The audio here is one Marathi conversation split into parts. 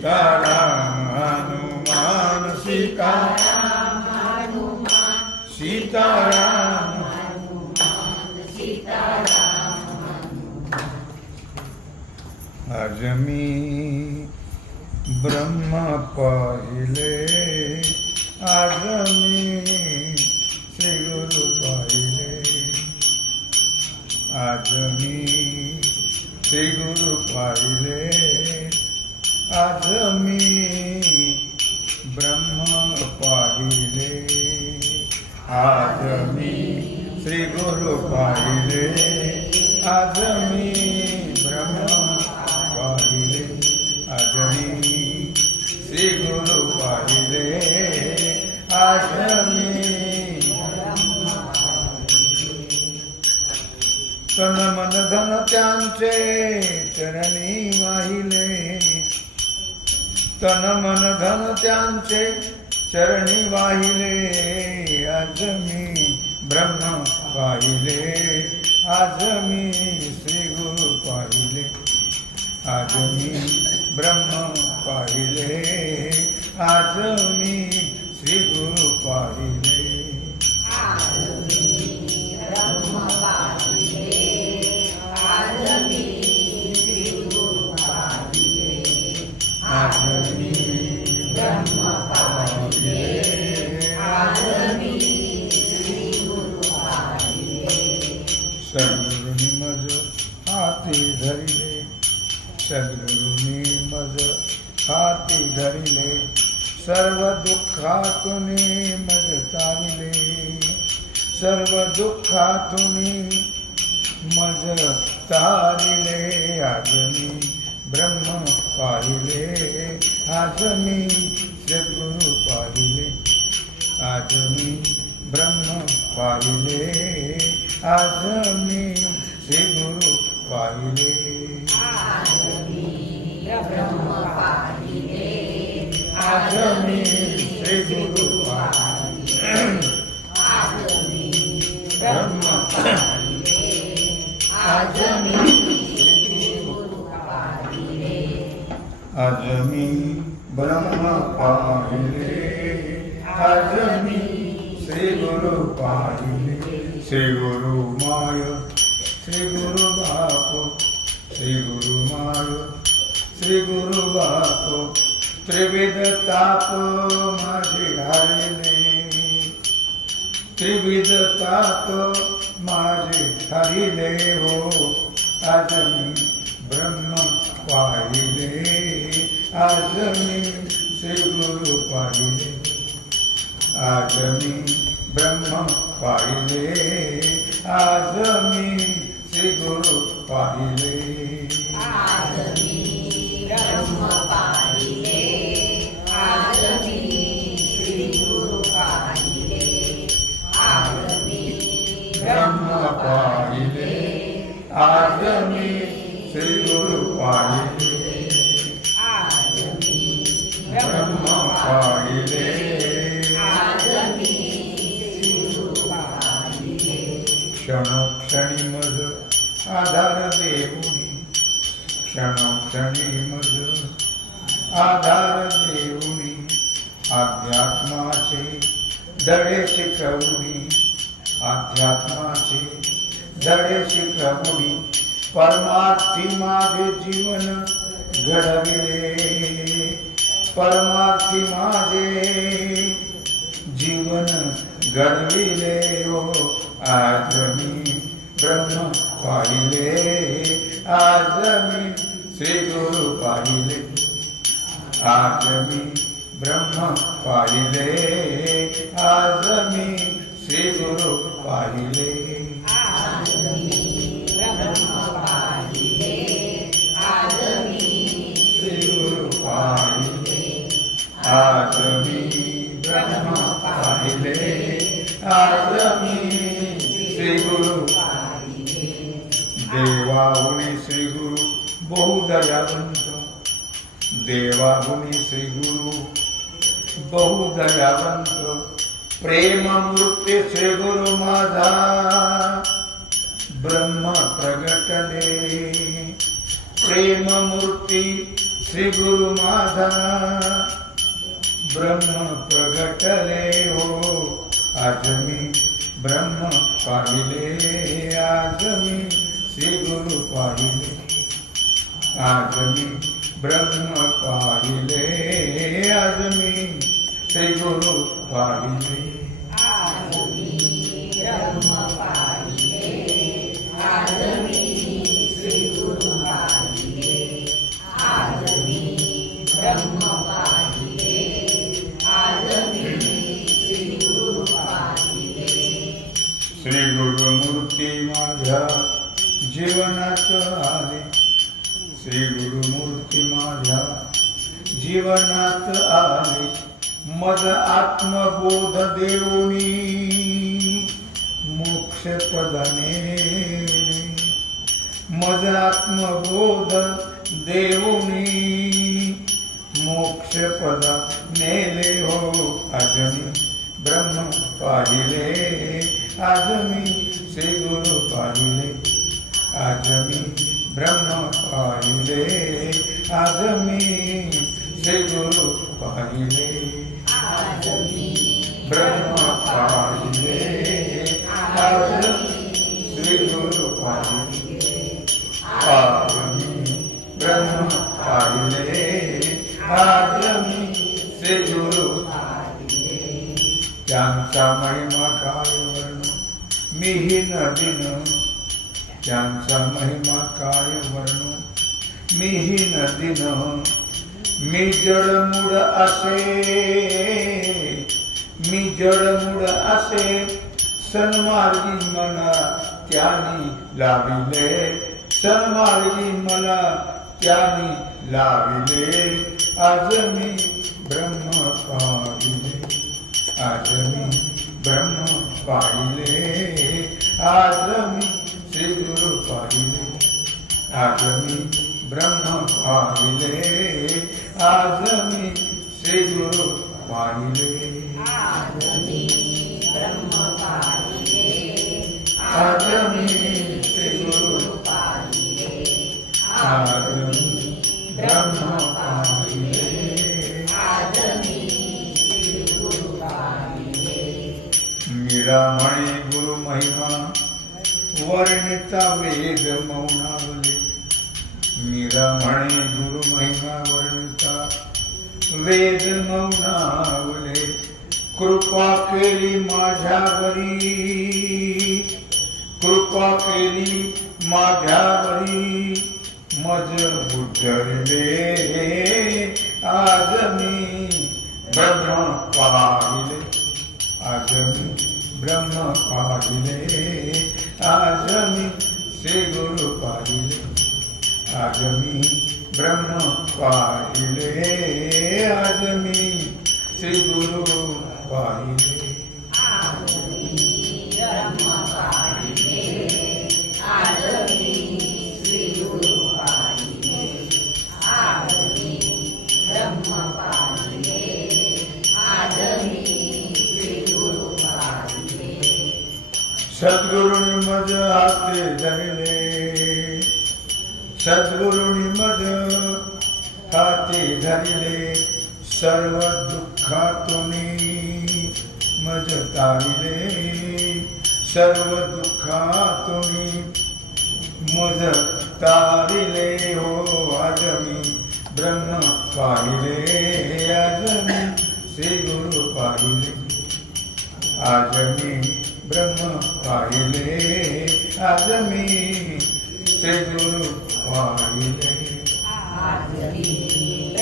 सीताराम हनुमान सीता सीताराम सीताराम। आज मी ब्रह्म पाहिले आज मी श्री गुरु पाहिले. आज मी ब्रह्म पाहिले. आज मी श्री गुरु पाहिले. आज मी तन मन धन त्यांचे चरणी वाहिले. तन मन धन त्यांचे चरणी वाहिले. आज मी ब्रह्म पाहिले. आज मी श्री गुरु पाहिले. आज मी ब्रह्म पाहिले. आज मी श्री गुरु पाहिले. सद्गुरुनी मज हाती धरिले सद्गुरुनी मज हाती धरिले सर्व दुःखातून मज तारिले सर्व दुःखातून मज तारिले आज मी ब्रह्म पाहिले आज मी सद्गुरु पाहिले आज मी ब्रह्म पाहिले. आज मी श्री गुरु पाहिले. आज मी श्री गुरु ब्रह्म आज मी आज मी ब्रह्म पाहिले. आज मी श्री गुरु पाहिले. श्री गुरु माय श्री गुरु बाप श्री गुरु माय श्री गुरु बाप त्रिविध ताप माझे घालिले त्रिविध ताप माझे हरिले हो आज मी ब्रह्म पाहिले आज मी श्री गुरु पाहिले आज मी ब्रह्म पाहिले आज मी श्री गुरु पाहिले आज मी ब्रह्म पाहिले आज मी श्री गुरु पाहिले। आज मी ब्रह्म पाहिले। क्षणोक्षणी मज आधार देऊनी क्षणोक्षणी मज आधार देऊनी अध्यात्माचे धडे शिकवणी अध्यात्माचे धडे शिकवणी परमार्थी माझे जीवन घडविले. परमार्थी माझे जीवन घडविले. हो आज मी ब्रह्म पाहिले आज मी श्री गुरु पाहिले. आज मी ब्रह्म पाहिले आज मी श्री गुरु पाहिले. आज मी ब्रह्म पाहिले आज देवाहुनी श्री गुरु बहुदयावंत देवाहुनी श्री गुरु बहुदयावंत प्रेम मूर्ती श्री गुरु माझा. ब्रह्म प्रगटले. प्रेम मूर्ती श्री गुरु माझा. ब्रह्म प्रगटले हो. आज मी ब्रह्म पाहिले आज मी श्री गुरु पाहिले आज मी ब्रह्म पाहिले आज मी श्री गुरु पाहिले। मज आत्मबोध देऊनी मोक्ष पदने मज आत्मबोध देऊनी मोक्ष पद नेले हो अजमी। ब्रह्म पाहिले आज श्री गुरु पाहिले आज ब्रह्म पाहिले आज श्री गुरु पाहिले। ब्रह्म श्री गुरु पाहिले ब्रह्म श्री गुरु त्यांचा महिमा काय वर्ण मीही नदीन त्यांचा महिमा काय वर्ण मीही नदीन मी जडमुड असे मी जडमुड असे सन्मार्गी मला त्यानी लाविले सन्मार्गी मला त्यानी लाविले आज मी ब्रह्म पाहिले आज मी ब्रह्म पाहिले आज मी श्री गुरु पाहिले आज मी ब्रह्म पाहिले. आज मी श्री गुरु पाहिले. आज मी श्री गुरु पाहिले आज मी ब्रह्म पाहिले आज मी श्री गुरु पाहिले महिमा वर्णिता वेद मौनावले. मीरा वेद मौनावले कृपा केली माझ्यावरी. कृपा केली माझ्यावरी. मज उतरले आज मी ब्रह्म पाहिले. आज मी ब्रह्म पाहिले. आज मी श्री गुरु पाहिले. आज मी ब्रह्म पाहिले. आज मी श्री गुरु पाहिले आज मी सद्गुरुनी मज हाते धरले सद्गुरुनी मज हाते धरले सर्व दुःखातुनी मज तारिले. सर्व दुःखातुनी मज तारिले. हो आज मी ब्रह्म पाहिले. आज मी श्री गुरु पाहिले. आज मी ब्रह्म पाहिले. आज मी श्री गुरु पाहिले. ब्रह्म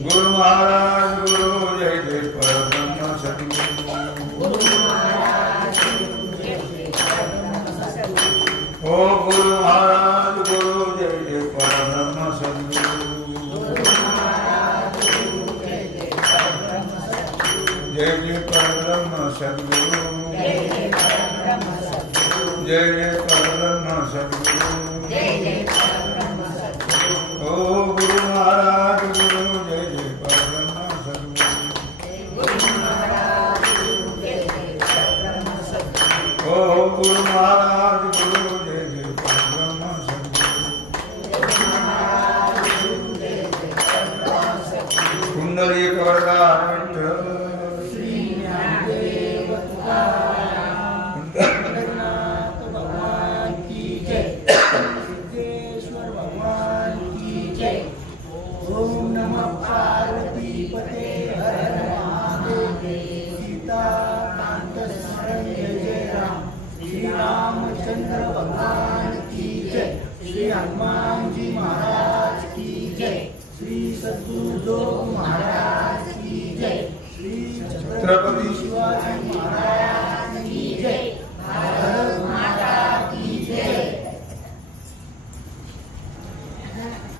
ગુરુ મહારાજ ગુરુ જય જય પરબ્રહ્મ સદગુરુ ઓ ગુરુ મહારાજ ગુરુ જય જય પરબ્રહ્મ સદગુરુ જય જય પરબ્રહ્મ સદગુરુ જય જય પર